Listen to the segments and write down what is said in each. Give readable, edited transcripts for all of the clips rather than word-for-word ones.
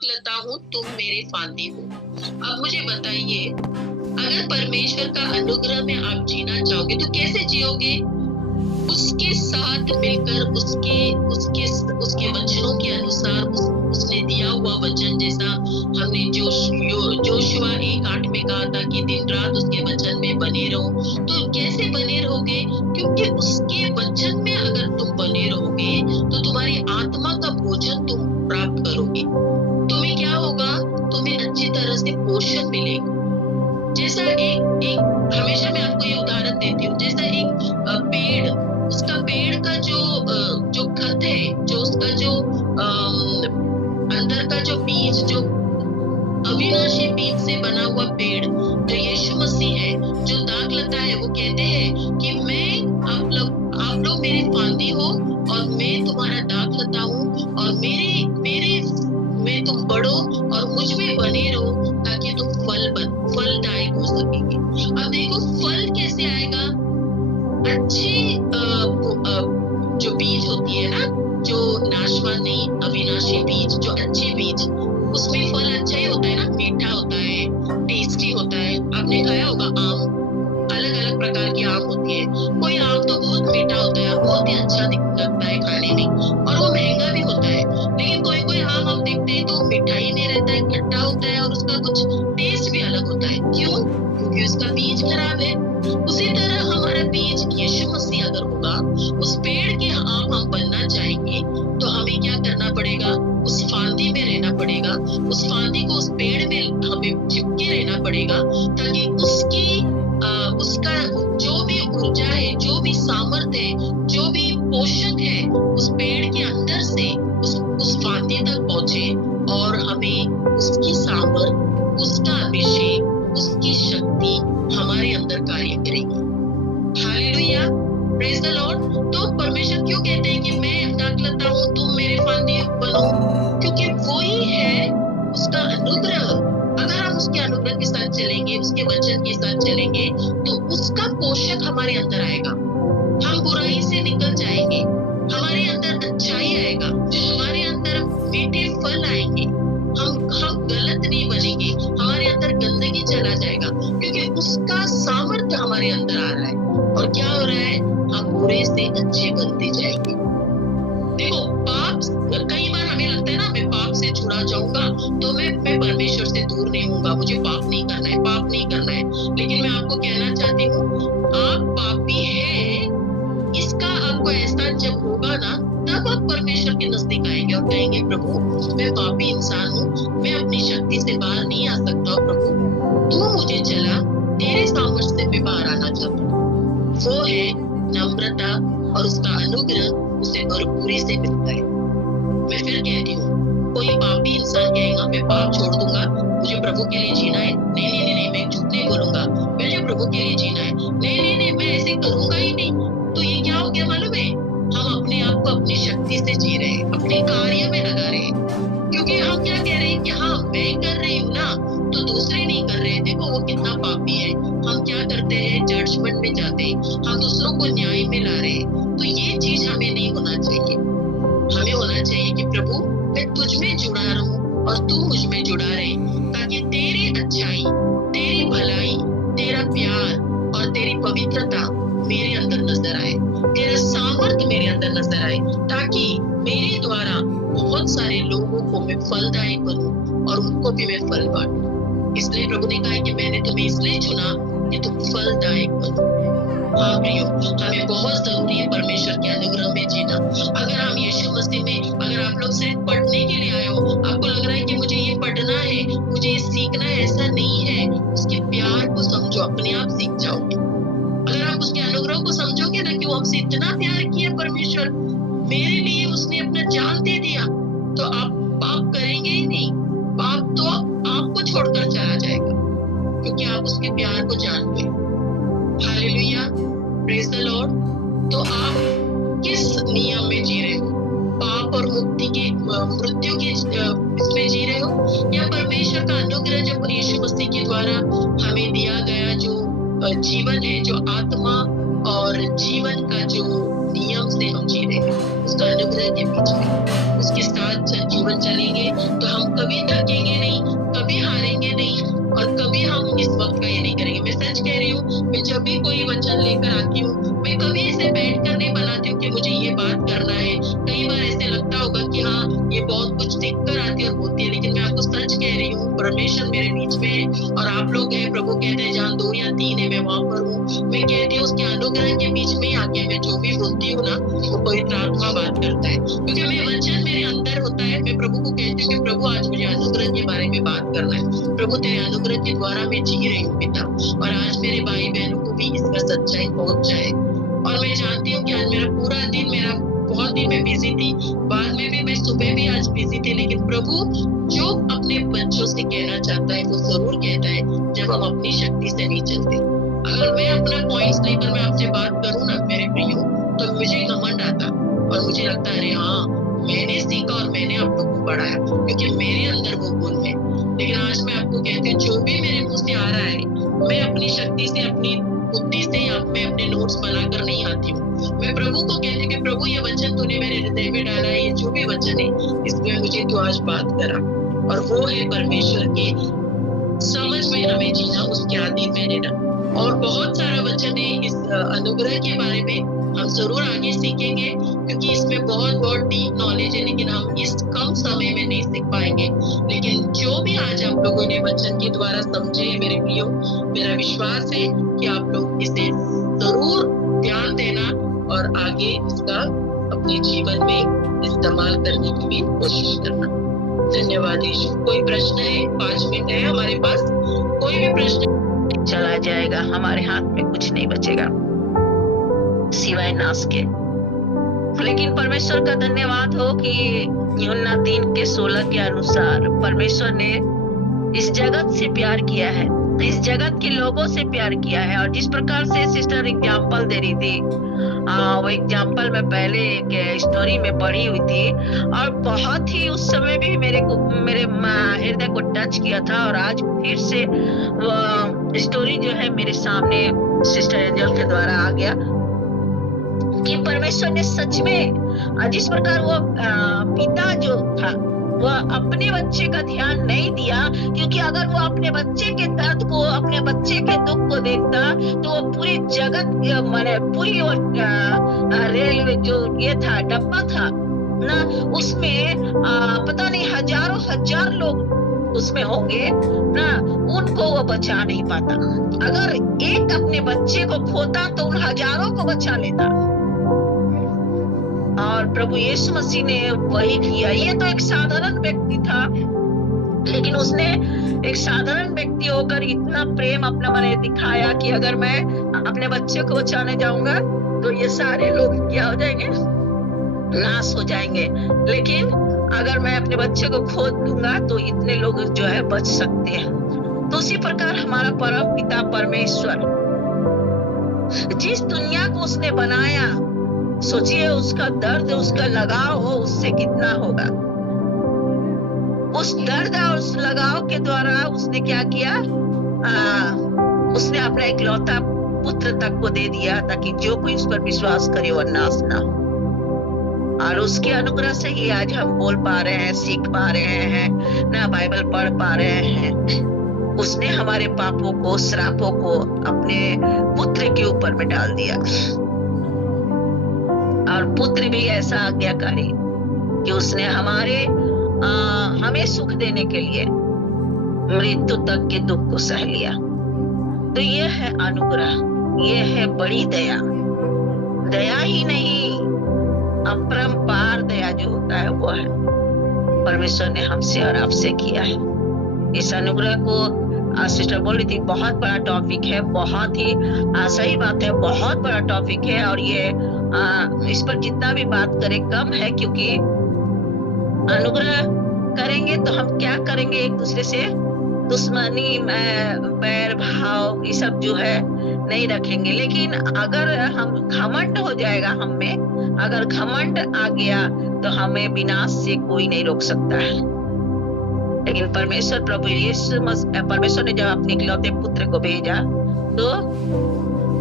लता हूँ, तुम मेरे फांदी हो। अब मुझे बताइए, अगर परमेश्वर का अनुग्रह में आप जीना चाहोगे तो कैसे जियोगे? उसके साथ मिलकर उसके उसके उसके वचनों के अनुसार उसने दिया हुआ वचन, जैसा हमने जोशुआ 1:8 में कहा था कि दिन रात उसके वचन में बने रहो। तो कैसे बने रहोगे? क्योंकि उसके वचन में अगर तुम बने रहोगे तो तुम्हारी आत्मा का भोजन तुम प्राप्त करोगे। तुम्हें क्या होगा? तुम्हें अच्छी तरह से पोषण मिलेगा। जैसा एक हमेशा मैं आपको ये उदाहरण देती हूँ, जैसा एक पेड़, उसका पेड़ का जो खत है, जो उसका जो अंदर का जो बीज, जो अविनाशी बीज से बना हुआ पेड़ जो यीशु मसीह है, जो दाखलता है, वो कहते हैं कि आप लोग मेरी फांदी हो और मैं तुम्हारा दाखलता हूँ, और में तुम बढ़ो और मुझ में बने रहो, ताकि तुम फलदायक हो सकेंगे। अब देखो फल कैसे आएगा? अच्छी जो बीज होती है ना, जो नाशवान नहीं, अविनाशी बीज, जो अच्छे बीज, उसमें फल अच्छा ही होता है ना, मीठा होता है, टेस्टी होता है। आपने खाया होगा आम, अलग अलग प्रकार की आम होती है। कोई आम तो बहुत मीठा होता है, बहुत ही अच्छा लगता है खाने में, और वो महंगा भी होता है। लेकिन कोई आम हम देखते हैं तो मीठा ही नहीं रहता है, खट्टा होता है, और उसका कुछ टेस्ट भी अलग होता है। क्यों? क्योंकि उसका बीज खराब है। उसी तरह हमारा बीज यीशु मसीह अगर होगा, उस पेड़ के आम हम बनना चाहेंगे, तो हमें क्या करना पड़ेगा? उस फांदी में रहना पड़ेगा। उस फांदी को उस पेड़ में हमें चिपके रहना पड़ेगा, ताकि उसका जो भी ऊर्जा है, जो भी सामर्थ्य है, जो भी पोषक है, उस पेड़ के अंदर से उस फांदी तक पहुंचे, और हमें उसकी सामर्थ, उसका अभिषेक, उसकी शक्ति हमारे अंदर कार्य करेगी। Hallelujah, praise the Lord. तो परमेश्वर क्यों कहते हैं कि मैं दाखलता हूँ, तुम मेरे फांदी बनो? क्योंकि वही है उसका अनुग्रह। अगर हम उसके अनुग्रह के साथ चलेंगे, उसके वचन के साथ चलेंगे, तो उसका पोषक हमारे अंदर आएगा। हम बुराई से निकल जाएंगे, हमारे अंदर अच्छाई आएगा, हमारे अंदर मीठे फल आएंगे, हम गलत नहीं बनेंगे, हमारे अंदर गंदगी चला जाएगा, क्योंकि उसका सामर्थ्य हमारे अंदर आ रहा है। और क्या हो रहा है? हम बुरे से अच्छे बनते जाएंगे। देखो, पाप, कई बार हमें लगता है ना, मैं पाप से छुड़ा जाऊंगा तो मैं परमेश्वर से दूर नहीं होऊंगा, मुझे पाप नहीं करना है, पाप नहीं करना है। लेकिन मैं आपको कहना चाहती हूँ, आप पापी हैं, इसका आपको एहसास जब होगा ना, तब आप परमेश्वर के नजदीक आएंगे और कहेंगे, प्रभु मैं पापी इंसान हूँ, मैं अपनी शक्ति से बाहर नहीं आ सकता, प्रभु तू मुझे चला, तेरे सामर्थ्य से मैं बाहर आना चाहता हूँ। वो है नम्रता, और उसका अनुग्रह उसे भरपूरी से मिलता है। मैं फिर कहती हूँ, कोई पापी इंसान कहेगा मैं पाप छोड़ दूंगा, मुझे प्रभु के लिए जीना है, नहीं, मैं झूठ नहीं बोलूंगा, मुझे प्रभु के लिए जीना है, नहीं, मैं ऐसे करूंगा ही नहीं। तो ये क्या हो गया मालूम है? हम अपने आप को अपनी शक्ति से जी रहे हैं, अपने कार्य में लगा रहे हैं, क्योंकि हम क्या कह रहे हैं कि हाँ मैं कर रही हूँ ना, तो दूसरे नहीं कर रहे। देखो वो कितना पापी है। हम क्या करते हैं? जजमेंट में जाते हैं, हम दूसरों को न्याय में ला रहे हैं। तो ये चीज हमें नहीं होना चाहिए। हमें होना चाहिए कि प्रभु मैं तुझ में जुड़ा रहूं और तू मुझ में जुड़ा रहे, ताकि तेरी अच्छाई, तेरी भलाई, तेरा प्यार और तेरी पवित्रता मेरे अंदर नजर आए, तेरा सामर्थ्य मेरे अंदर नजर आए, ताकि मेरे द्वारा बहुत सारे लोगों को मैं फलदायक बनूं और उनको भी मैं फल बांटूं। इसलिए प्रभु ने कहा कि मैंने तुम्हें इसलिए चुना कि तुम फलदायक बनो। हाँ प्रियो, हमें बहुत जरूरी है परमेश्वर के अनुग्रह में जीना। अगर हम यीशु मसीह में, अगर आप लोग सिर्फ पढ़ने के लिए आए हो, आपको लग रहा है कि मुझे ये पढ़ना है, मुझे ये सीखना है, ऐसा नहीं है। उसके प्यार को समझो, अपने आप सीख जाओगे। अगर आप उसके अनुग्रह को समझोगे ना, कि वो हमसे इतना प्यार किया परमेश्वर, मेरे लिए उसने अपना जान दे दिया, तो आप पाप करेंगे ही नहीं। पाप तो आपको छोड़कर चला जाएगा, क्योंकि आप उसके प्यार को जानते हैं। Hallelujah, praise the Lord. तो आप किस नियम में जी रहे हो? पाप और मृत्यु के इसमें जी रहे हो, या परमेश्वर का अनुग्रह जब यीशु मसीह के द्वारा हमें दिया गया जो जीवन है, जो आत्मा और और जीवन का जो नियम से हम जी रहे हैं, उसका अनुग्रह के बीच में उसके साथ जीवन चलेंगे तो हम कभी थकेंगे नहीं, कभी हारेंगे नहीं और कभी हम इस वक्त का ये नहीं करेंगे। मैं सच कह रही हूँ, मैं जब भी कोई वचन लेकर आती हूँ, मैं कभी ऐसे बैठ कर नहीं बनाती हूँ कि मुझे ये बात करना है। कई बार ऐसे लगता होगा कि हाँ ये बहुत कुछ दिख कर आती है और होती है, लेकिन मैं आपको सच कह रही हूँ, परमेश्वर मेरे बीच में है और आप लोग हैं। प्रभु कहते हैं जहाँ 2 या 3 है मैं वहां पर हूँ। मैं कहती हूँ उसके अनुग्रह के बीच में आके मैं जो भी बोलती हूँ ना, वो पवित्र आत्मा बात करता है, क्योंकि मैं वचन मेरे अंदर होता है। मैं प्रभु को कहती हूँ कि प्रभु आज मुझे अनुग्रह के बारे में बात करना है। प्रभु तेरे अनुग्रह के द्वारा मैं जी रही हूँ पिता, और आज मेरे भाई बहनों को भी इसका सच्चाई पहुंच जाए। और मैं जानती हूँ कि आज मेरा पूरा दिन, मेरा बहुत दिन में बिजी थी, बाद में भी मैं सुबह भी आज बिजी थी, लेकिन प्रभु जो अपने बच्चों से कहना चाहता है वो जरूर कहता है जब हम अपनी शक्ति से नहीं चलते। अगर मैं अपना पॉइंट्स लेकर मैं आपसे बात करूँ ना मेरे प्रियो, तो मुझे घमंड आता और मुझे लगता है अरे हाँ मैंने सीखा और मैंने आप लोग को पढ़ाया, क्योंकि मेरे अंदर वो गुण है। लेकिन आज मैं आपको कहती हूँ जो भी मेरे मुंह से आ रहा है, मैं अपनी शक्ति से, अपनी बुद्धि से या मैं अपने नोट्स बनाकर नहीं आती हूँ। मैं प्रभु को कहती हूँ कि प्रभु ये वचन तूने मेरे हृदय में डाला है, ये जो भी वचन है इसमें मुझे तू आज बात करा, और वो है परमेश्वर के समझ में हमें जीना, उसके अधीन में रहना। और बहुत सारा वचन है इस अनुग्रह के बारे में, हम जरूर आगे सीखेंगे, क्योंकि इसमें बहुत डीप नॉलेज है, लेकिन हम इस कम समय में नहीं सीख पाएंगे। लेकिन जो भी आज आप लोगों ने वचन के द्वारा समझे मेरे प्रियो, मेरा विश्वास है कि आप लोग इसे जरूर ध्यान देना और आगे इसका अपने जीवन में इस्तेमाल करने की भी कोशिश करना। धन्यवाद यीशु। कोई प्रश्न है? 5 मिनट है हमारे पास, कोई भी प्रश्न चला जाएगा, हमारे हाथ में कुछ नहीं बचेगा सिवाय नाश के। लेकिन परमेश्वर का धन्यवाद हो कि यूहन्ना 3:16 के अनुसार परमेश्वर ने इस जगत से प्यार किया है, इस जगत के लोगों से प्यार किया है। और जिस प्रकार से सिस्टर एग्जाम्पल दे रही थी, वो एग्जाम्पल मैं पहले एक स्टोरी में पढ़ी हुई थी और बहुत ही उस समय भी मेरे हृदय को टच किया था। और आज फिर से वो स्टोरी जो है मेरे सामने सिस्टर एंजल के द्वारा आ गया कि परमेश्वर ने सच में जिस प्रकार वो पिता जो था वो अपने बच्चे का ध्यान नहीं दिया, क्योंकि अगर वो अपने बच्चे के दर्द को, अपने बच्चे के दुख को देखता तो वो पूरी जगत माने पूरी रेलवे जो ये था डब्बा था ना, उसमें पता नहीं हजार लोग उसमें होंगे ना, उनको वो बचा नहीं पाता। अगर एक अपने बच्चे को खोता तो उन हजारों को बचा लेता। और प्रभु यीशु मसीह ने वही किया। ये तो एक साधारण व्यक्ति था, लेकिन उसने एक साधारण व्यक्ति होकर इतना प्रेम अपना मन दिखाया कि अगर मैं अपने बच्चे को बचाने जाऊंगा तो ये सारे लोग क्या हो जाएंगे, नाश हो जाएंगे, लेकिन अगर मैं अपने बच्चे को खो दूंगा तो इतने लोग जो है बच सकते हैं। तो उसी प्रकार हमारा परम पिता परमेश्वर जिस दुनिया को उसने बनाया, सोचिए उसका दर्द, उसका लगाव हो उससे कितना होगा। उस दर्द और उस लगाव के द्वारा उसने क्या किया, उसने अपना इकलौता पुत्र तक को दे दिया ताकि जो कोई उस पर विश्वास करे वह नाश ना हो। और उसके अनुग्रह से ही आज हम बोल पा रहे हैं, सीख पा रहे हैं ना, बाइबल पढ़ पा रहे हैं। उसने हमारे पापों को, श्रापों को अपने पुत्र के ऊपर में डाल दिया। और पुत्र भी ऐसा आज्ञाकारी कि उसने हमें सुख देने के लिए मृत्यु तक के दुख को सह लिया। तो ये है अनुग्रह, ये है बड़ी दया। दया ही नहीं, अपरंपार दया जो होता है वो है परमेश्वर ने हमसे और आपसे किया है। इस अनुग्रह को सिस्टर बोल रही थी, बहुत बड़ा टॉपिक है, बहुत ही सही बात है, बहुत बड़ा टॉपिक है। और ये इस पर जितना भी बात करें कम है, क्योंकि अनुग्रह करेंगे तो हम क्या करेंगे, एक दूसरे से दुश्मनी, बैर भाव ये सब जो है नहीं रखेंगे। लेकिन अगर हम घमंड हो जाएगा, हम में अगर घमंड आ गया तो हमें विनाश से कोई नहीं रोक सकता है। लेकिन परमेश्वर प्रभु यीशु परमेश्वर ने जब अपने इकलौते पुत्र को भेजा तो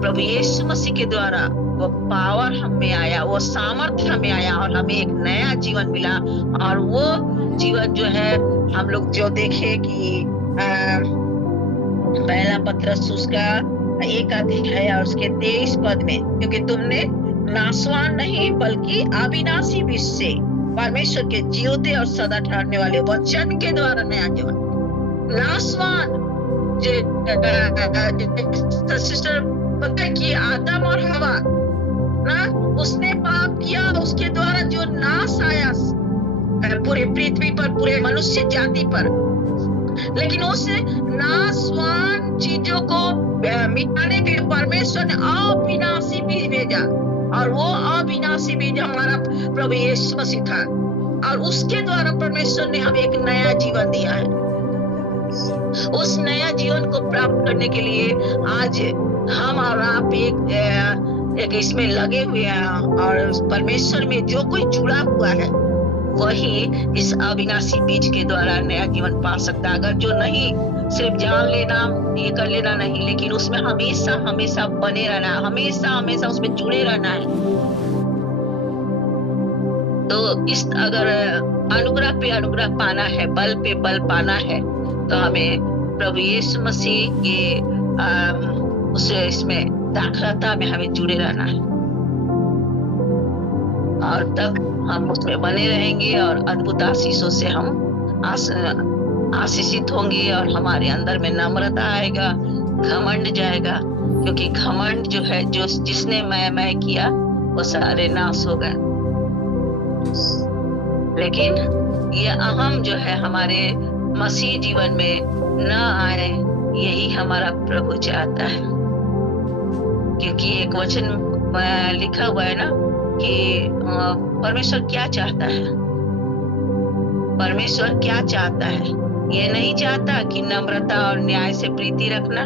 प्रभु यीशु मसीह के द्वारा वो पावर हमें आया, वो सामर्थ्य हमें आया और हमें एक नया जीवन मिला। और वो जीवन जो है हम लोग जो देखे कि पहला पत्रस उसका 1 अध्याय और उसके 23 पद में, क्योंकि तुमने नाशवान नहीं बल्कि अविनाशी बीज से परमेश्वर के जीवते और सदा ठहरने वाले वचन के द्वारा नया जीवन। नाशवान सिस्टर पता है कि आदम और हवा ना, उसने पाप किया, उसके द्वारा जो नाश आया पूरे पृथ्वी पर, पूरे मनुष्य जाति पर, लेकिन उस नाशवान चीजों को मिटाने के लिए परमेश्वर ने अविनाशी बीज भेजा, और वो अविनाशी बीज हमारा प्रभु यीशु मसीह था, और उसके द्वारा परमेश्वर ने हमें एक नया जीवन दिया है। उस नया जीवन को प्राप्त करने के लिए आज हम और आप एक इसमें लगे हुए हैं, और परमेश्वर में जो कोई जुड़ा हुआ है वही इस अविनाशी बीज के द्वारा नया जीवन पा सकता है। अगर जो नहीं, सिर्फ जान लेना, ये कर लेना नहीं, लेकिन उसमें हमेशा हमेशा बने रहना है, हमेशा हमेशा उसमें जुड़े रहना है। तो इस अगर अनुग्रह पे अनुग्रह पाना है, बल पे बल पाना है, तो हमें प्रभु यीशु मसीह के उस इसमें दाखलता में हमें जुड़े रहना है, और तब हम उसमें बने रहेंगे और अद्भुत आशीषों से हम आशीषित होंगे, और हमारे अंदर में नम्रता आएगा, घमंड जाएगा, क्योंकि घमंड जो है, जो जिसने मैं किया वो सारे नाश हो गए। लेकिन ये अहम जो है हमारे मसीह जीवन में न आए, यही हमारा प्रभु चाहता है। क्योंकि एक वचन लिखा हुआ है ना कि परमेश्वर क्या चाहता है, परमेश्वर क्या चाहता है, ये नहीं चाहता कि नम्रता और न्याय से प्रीति रखना।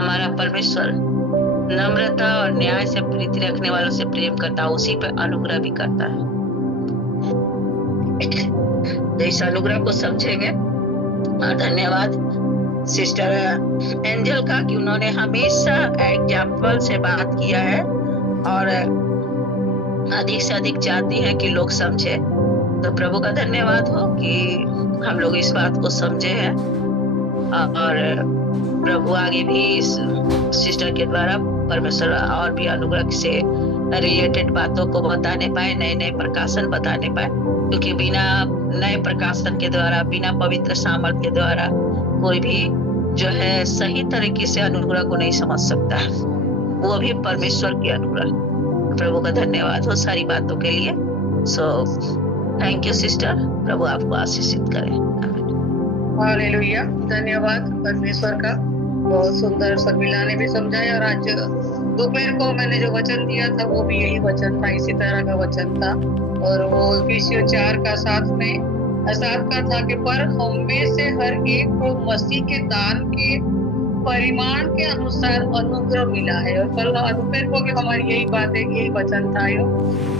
हमारा परमेश्वर नम्रता और न्याय से प्रीति रखने वालों से प्रेम करता है, उसी पर अनुग्रह भी करता है। तो इस अनुग्रह को समझेंगे। और धन्यवाद सिस्टर एंजल का कि उन्होंने हमेशा एग्जाम्पल से बात किया है, और अधिक से अधिक चाहती हैं कि लोग समझे। तो प्रभु का धन्यवाद हो कि हम लोग इस बात को समझे हैं, और प्रभु आगे भी इस सिस्टर के द्वारा परमेश्वर और भी अनुग्रह से रिलेटेड बातों को बताने पाए, नए नए प्रकाशन बताने पाए, क्योंकि बिना नए प्रकाशन के द्वारा, बिना पवित्र सामर्थ्य के द्वारा कोई भी जो है सही तरीके से अनुग्रह को नहीं समझ सकता है, वो भी परमेश्वर की अनुग्रह। प्रभु का धन्यवाद हो सारी बातों के लिए। सो थैंक यू सिस्टर, प्रभु आपको आशीषित करे। हालेलुया, धन्यवाद परमेश्वर का। बहुत सुंदर समीला ने भी समझाया, और आज दोपहर को मैंने जो वचन दिया था वो भी यही वचन था, इसी तरह का वचन था, और वो इफिसियों 4 का 7 का था कि पर हम में से हर एक को मसीह के दान के परिमाण के अनुसार अनुग्रह मिला है। और कल दोपहर को भी हमारी यही बात है, यही वचन था यो,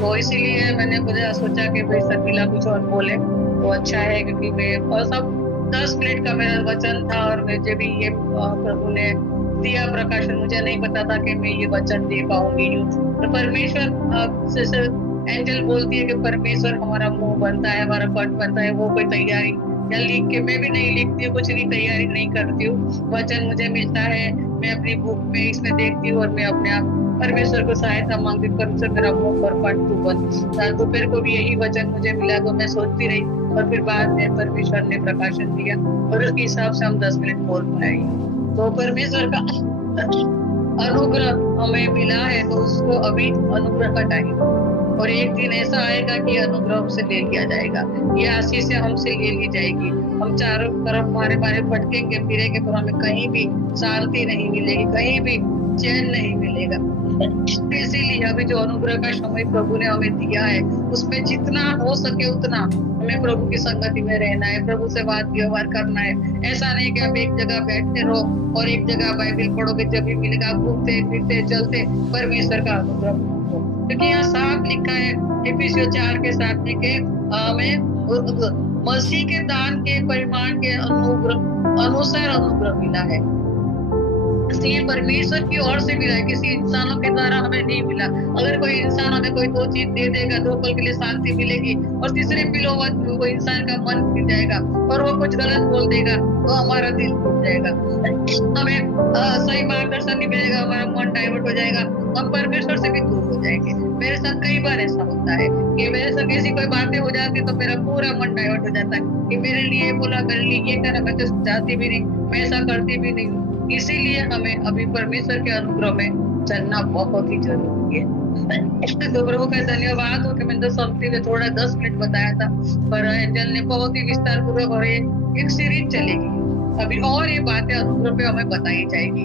तो इसीलिए मैंने मुझे सोचा कि भाई समीला कुछ और बोले तो अच्छा है, क्योंकि मैं और सब 10 मिनट का मेरा वचन था, और मुझे भी ये प्रभु ने दिया प्रकाशन, मुझे नहीं पता था कि मैं ये वचन दे पाऊंगी। तो परमेश्वर एंजल बोलती है कि परमेश्वर हमारा मुंह बनता है, हमारा कंठ बनता है, वो कोई तैयारी या लिख के, मैं भी नहीं लिखती हूँ, कुछ नहीं तैयारी नहीं करती हूँ, वचन मुझे मिलता है, मैं अपनी बुक में इसमें देखती हूँ, और मैं अपने आप परमेश्वर को सहायता मांगती हूँ, परमेश्वर मेरा मुंह और कंठ तू बन। दोपहर को भी यही वचन मुझे मिला, तो मैं सोचती रही, और फिर बाद में परमेश्वर ने प्रकाशन दिया, और उसके हिसाब से हम 10 मिनट बोल पाए। तो परमेश्वर का अनुग्रह हमें मिला है, तो उसको अभी अनुग्रह का टाइम, और एक दिन ऐसा आएगा कि अनुग्रह हमसे ले लिया जाएगा, ये आशीष से हमसे ले ली जाएगी। हम चारों तरफ मारे भटकेंगे फिरेंगे, पर हमें कहीं भी शांति नहीं मिलेगी, कहीं भी चैन नहीं मिलेगा। इसीलिए अभी जो अनुग्रह का समय प्रभु ने हमें दिया है, उसमें जितना हो सके उतना हमें प्रभु की संगति में रहना है, प्रभु से बात व्यवहार करना है। ऐसा नहीं कि आप एक जगह बैठते रहो और एक जगह बाइबल पढ़ोगे, जब भी मिलेगा घूमते फिरते चलते परमेश्वर का अनुग्रह, क्योंकि यहाँ साफ लिखा है इफिसियों 4 के 7 में के हमें मसीह के दान के परिमाण के अनुसार अनुग्रह मिला है। ये परमेश्वर की ओर से मिला है, किसी इंसानों के द्वारा हमें नहीं मिला। अगर कोई इंसान हमें कोई 2 चीज दे देगा, 2 पल के लिए शांति मिलेगी और तीसरे पलों वो इंसान का मन टूट जाएगा और वो कुछ गलत बोल देगा तो हमारा दिल टूट जाएगा, हमें सही मार्गदर्शन नहीं मिलेगा, हमारा मन डाइवर्ट हो जाएगा, हम परमेश्वर से भी दूर हो जाएंगे। मेरे साथ कई बार ऐसा होता है कि मेरे साथ ऐसी कोई बातें हो जाती तो मेरा पूरा मन डाइवर्ट हो जाता है कि मेरे लिए बोला, मेरे लिए ये करा, मैं तो चाहती भी नहीं, मैं ऐसा करती भी नहीं हूँ। इसीलिए हमें अभी परमेश्वर के अनुग्रह में चलना बहुत ही जरूरी है। तो प्रभु का धन्यवाद हो कि मैंने तो समझती में थोड़ा 10 मिनट बताया था, पर एंजल ने बहुत ही विस्तार पूर्वक, और एक सीरीज चलेगी अभी और ये बातें अनुग्रह पे हमें बताई जाएगी।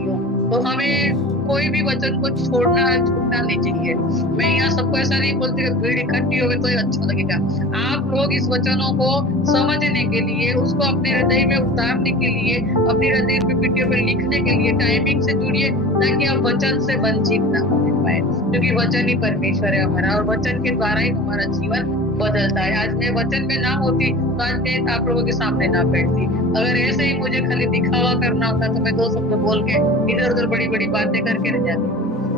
तो हमें कोई भी वचन को छूटना नहीं चाहिए। मैं यहाँ सबको ऐसा नहीं बोलती कि भीड़ इकट्ठी होगी तो अच्छा लगेगा। आप लोग इस वचनों को समझने के लिए, उसको अपने हृदय में उतारने के लिए, अपने हृदय पे वीडियो पे लिखने के लिए टाइमिंग से जुड़िए, ताकि आप वचन से वंचित ना हो पाए, क्योंकि वचन ही परमेश्वर है हमारा, और वचन के द्वारा ही हमारा जीवन बदलता है। आज मैं वचन में ना होती तो आज मैं आप लोगों के सामने ना बैठती। अगर ऐसे ही मुझे खाली दिखावा करना होता तो मैं 2 शब्द बोल के इधर उधर बड़ी बड़ी बातें करके रह जाती।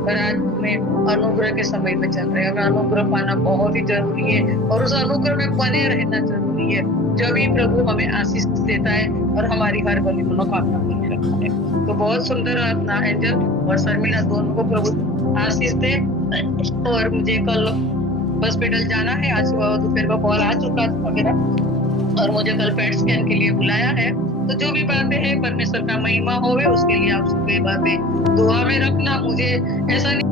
पर आज हमें अनुग्रह के समय में चल रहे हैं, हमें अनुग्रह पाना बहुत ही जरूरी है और उस अनुग्रह में बने रहना जरूरी है। जब ही प्रभु हमें आशीष देता है और हमारी हर भली मनोकामना पूरी रखता है। तो बहुत सुंदर अपना एंजल और शर्मिला दोनों को प्रभु आशीष दे। और मुझे कल हॉस्पिटल जाना है, आज सुबह दोपहर का कॉल आ चुका था मेरा, और मुझे कल पेट स्कैन के लिए बुलाया है। तो जो भी बातें हैं परमेश्वर का महिमा होवे, उसके लिए आप सभी बातें दुआ में रखना। मुझे ऐसा नहीं